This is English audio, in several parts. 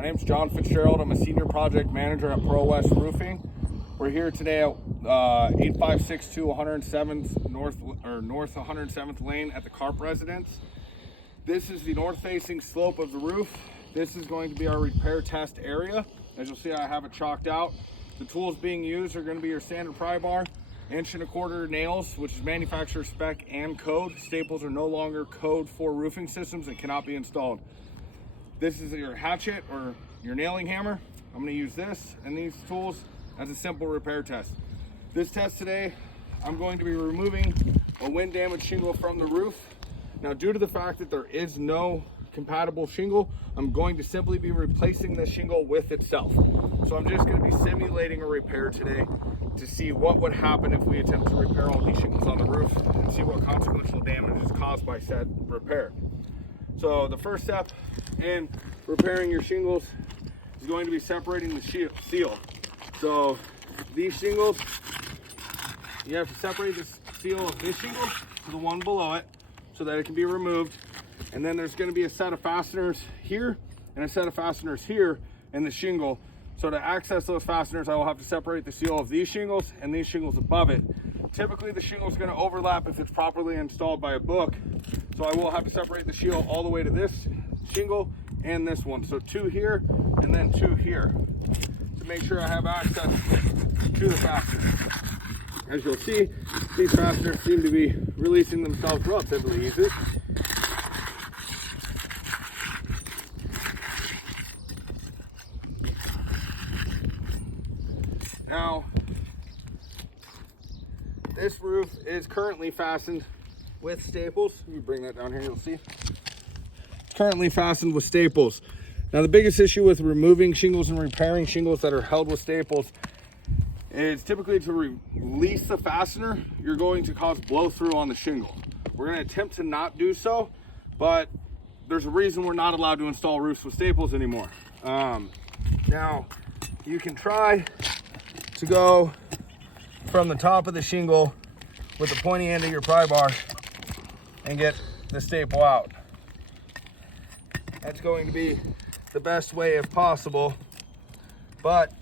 My name's John Fitzgerald. I'm a senior project manager at Pro West Roofing. We're here today at 8562 107th North 107th Lane at the Carp Residence. This is the north-facing slope of the roof. This is going to be our repair test area. As you'll see, I have it chalked out. The tools being used are going to be your standard pry bar, 1.25" nails, which is manufacturer spec and code. Staples are no longer code for roofing systems and cannot be installed. This is your hatchet or your nailing hammer. I'm going to use this and these tools as a simple repair test. This test today, I'm going to be removing a wind damaged shingle from the roof. Now, due to the fact that there is no compatible shingle, I'm going to simply be replacing the shingle with itself. So I'm just going to be simulating a repair today to see what would happen if we attempt to repair all these shingles on the roof and see what consequential damage is caused by said repair. So the first step in repairing your shingles is going to be separating the seal. So these shingles, you have to separate the seal of this shingle to the one below it so that it can be removed. And then there's going to be a set of fasteners here and a set of fasteners here in the shingle. So to access those fasteners, I will have to separate the seal of these shingles and these shingles above it. Typically the shingle is going to overlap if it's properly installed by a book. So I will have to separate the seal all the way to this shingle and this one. So 2 here and then 2 here to make sure I have access to the fasteners. As you'll see, these fasteners seem to be releasing themselves relatively easy. Now, this roof is currently fastened with staples. Let me bring that down here, you'll see. It's currently fastened with staples. Now, the biggest issue with removing shingles and repairing shingles that are held with staples is typically to release the fastener, you're going to cause blow through on the shingle. We're going to attempt to not do so, but there's a reason we're not allowed to install roofs with staples anymore. Now, you can try to go from the top of the shingle with the pointy end of your pry bar and get the staple out. That's going to be the best way if possible. But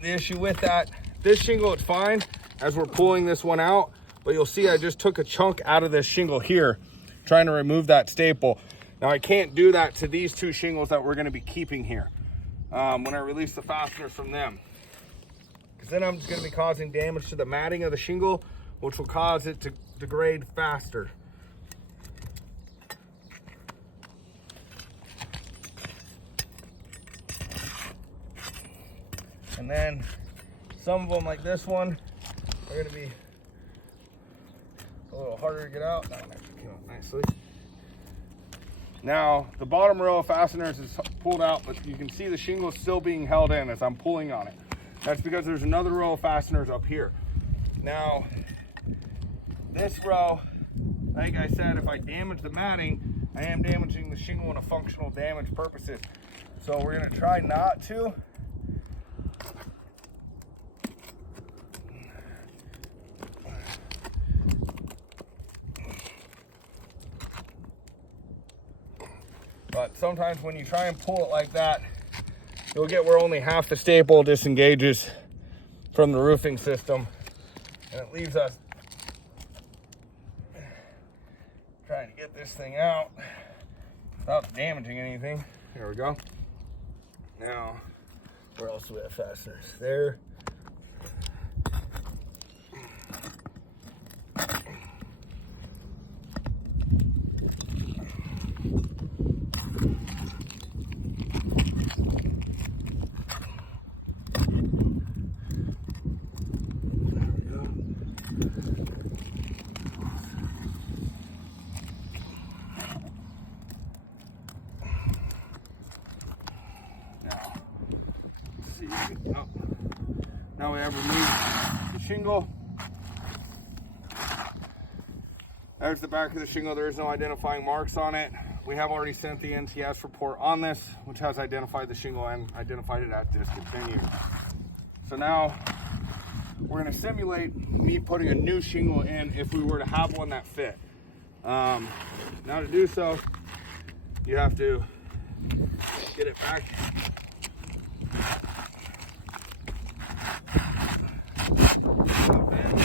the issue with that, this shingle, it's fine as we're pulling this one out, but you'll see I just took a chunk out of this shingle here, trying to remove that staple. Now I can't do that to these 2 shingles that we're gonna be keeping here when I release the fasteners from them. Because then I'm just going to be causing damage to the matting of the shingle, which will cause it to degrade faster. And then some of them, like this one, are going to be a little harder to get out. That one actually came out nicely. Now, the bottom row of fasteners is pulled out, but you can see the shingle is still being held in as I'm pulling on it. That's because there's another row of fasteners up here. Now, this row, like I said, if I damage the matting, I am damaging the shingle in a functional damage purposes. So we're gonna try not to. But sometimes when you try and pull it like that, you'll get where only half the staple disengages from the roofing system, and it leaves us trying to get this thing out without damaging anything. There we go. Now, where else do we have fasteners? There. Now we have removed the shingle. There's the back of the shingle. There is no identifying marks on it. We have already sent the NTS report on this, which has identified the shingle and identified it as discontinued. So now we're going to simulate me putting a new shingle in if we were to have one that fit. Now to do so, you have to get it back up in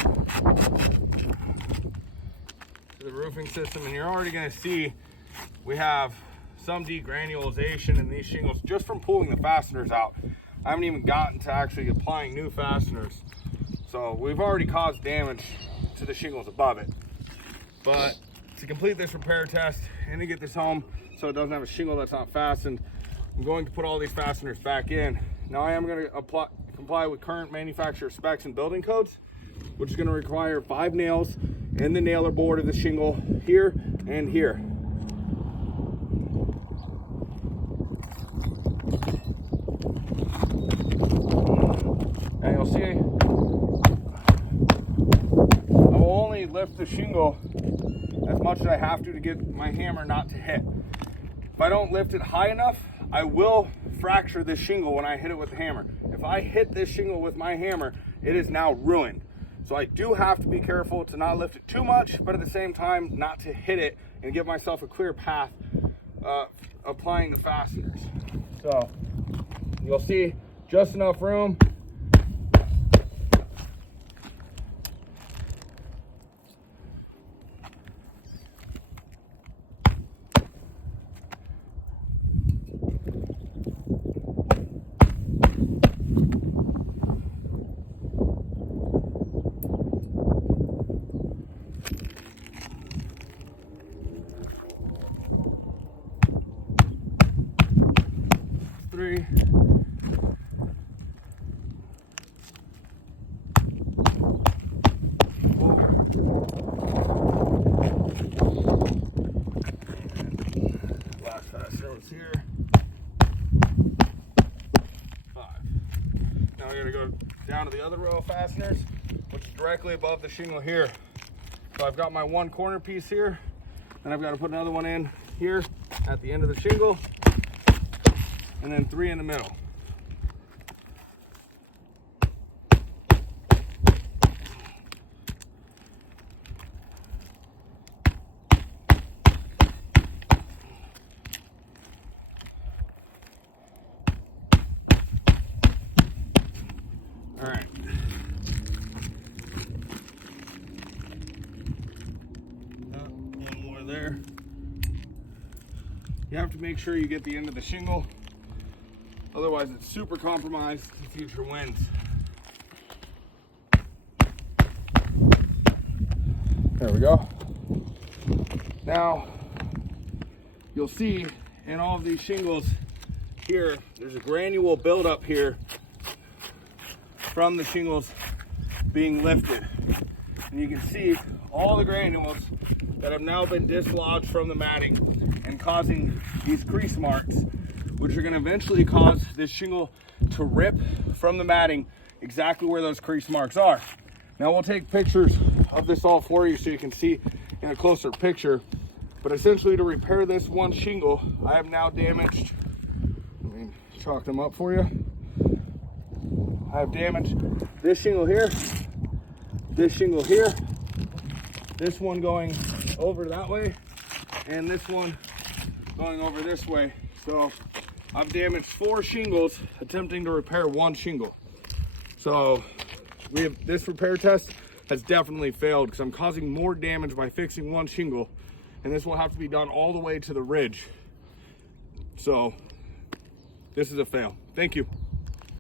to the roofing system, and you're already going to see we have some degranulation in these shingles just from pulling the fasteners out. I haven't even gotten to actually applying new fasteners. So we've already caused damage to the shingles above it. But to complete this repair test and to get this home so it doesn't have a shingle that's not fastened, I'm going to put all these fasteners back in. Now I am going to comply with current manufacturer specs and building codes, which is going to require 5 nails in the nailer board of the shingle here and here. And you'll see I will only lift the shingle as much as I have to get my hammer not to hit. If I don't lift it high enough, I will fracture this shingle when I hit it with the hammer. If I hit this shingle with my hammer, it is now ruined. So I do have to be careful to not lift it too much, but at the same time, not to hit it and give myself a clear path applying the fasteners. So you'll see just enough room. Three. Last fastener was here. 5. Now we're gonna go down to the other row of fasteners, which is directly above the shingle here. So I've got my one corner piece here, and I've got to put another one in here at the end of the shingle, and then 3 in the middle. All right. One more there. You have to make sure you get the end of the shingle. Otherwise, it's super compromised to future winds. There we go. Now, you'll see in all of these shingles here, there's a granule buildup here from the shingles being lifted. And you can see all the granules that have now been dislodged from the matting and causing these crease marks, which are going to eventually cause this shingle to rip from the matting exactly where those crease marks are. Now we'll take pictures of this all for you so you can see in a closer picture. But essentially, to repair this one shingle, I have now damaged, let me chalk them up for you. I have damaged this shingle here, this shingle here, this one going over that way, and this one going over this way. So I've damaged 4 shingles attempting to repair one shingle. So this repair test has definitely failed because I'm causing more damage by fixing one shingle, and this will have to be done all the way to the ridge. So this is a fail. Thank you.